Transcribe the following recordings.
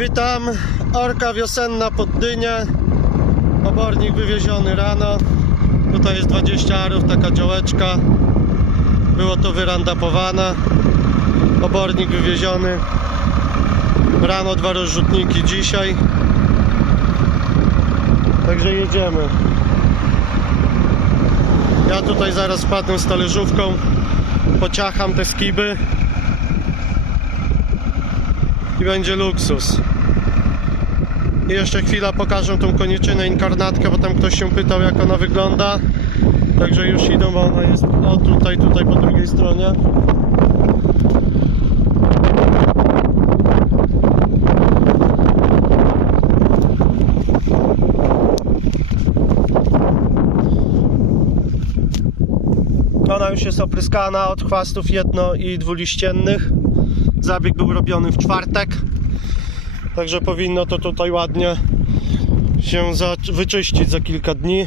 Witam, orka wiosenna pod Dynię. Obornik wywieziony rano. Tutaj jest 20 arów, taka działeczka. Było to wyrandapowane. Obornik wywieziony. Rano dwa rozrzutniki dzisiaj. Także jedziemy. Ja tutaj zaraz wpadnę z talerzówką. Pociacham te skiby. I będzie luksus. I jeszcze chwila pokażę tą koniczynę inkarnatkę, bo tam ktoś się pytał jak ona wygląda. Także już idą, bo ona jest o tutaj, tutaj po drugiej stronie. Ona już jest opryskana od chwastów jedno i dwuliściennych. Zabieg był robiony w czwartek. Także powinno to tutaj ładnie się za, wyczyścić za kilka dni.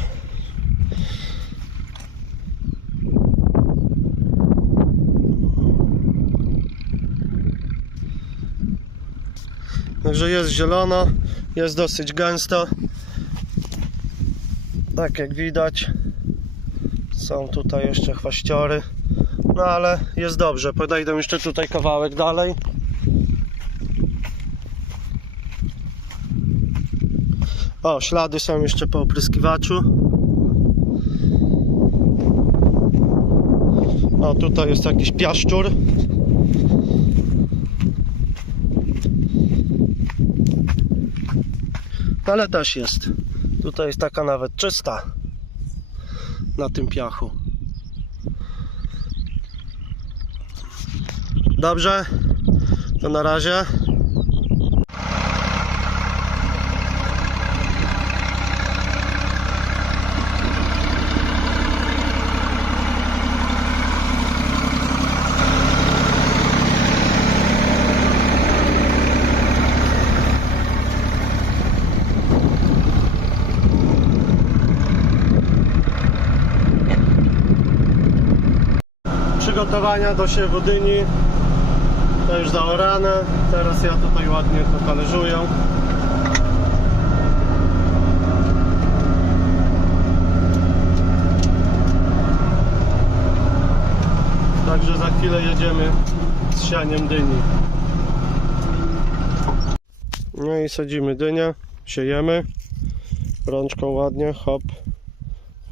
Także jest zielono, jest dosyć gęsto. Tak jak widać. Są tutaj jeszcze chwaściory. No ale jest dobrze. Podejdę jeszcze tutaj kawałek dalej. O, ślady są jeszcze po opryskiwaczu. O, tutaj jest jakiś piaszczur. Ale też jest. Tutaj jest taka nawet czysta na tym piachu. Dobrze, to na razie. Przygotowania do siewu dyni. To już zaorane. Teraz ja tutaj ładnie to talerzuję. Także za chwilę jedziemy z sianiem dyni. No i sadzimy dynię, siejemy rączką ładnie, hop,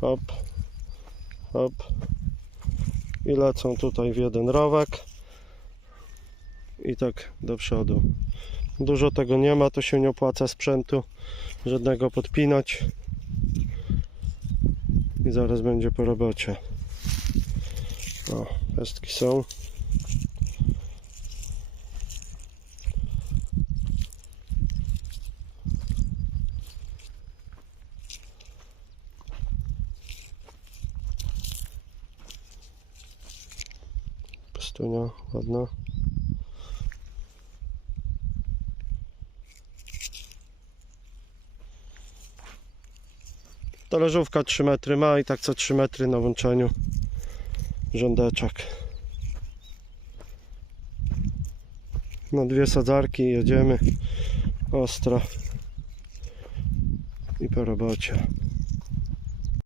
hop, hop i lecą tutaj w jeden rowek i tak do przodu. Dużo tego nie ma, to się nie opłaca sprzętu żadnego podpinać i zaraz będzie po robocie. O, pestki są. Pestunia ładna. Talerzówka 3 metry ma i tak co 3 metry na włączeniu rządeczek. Na dwie sadzarki jedziemy ostro i po robocie.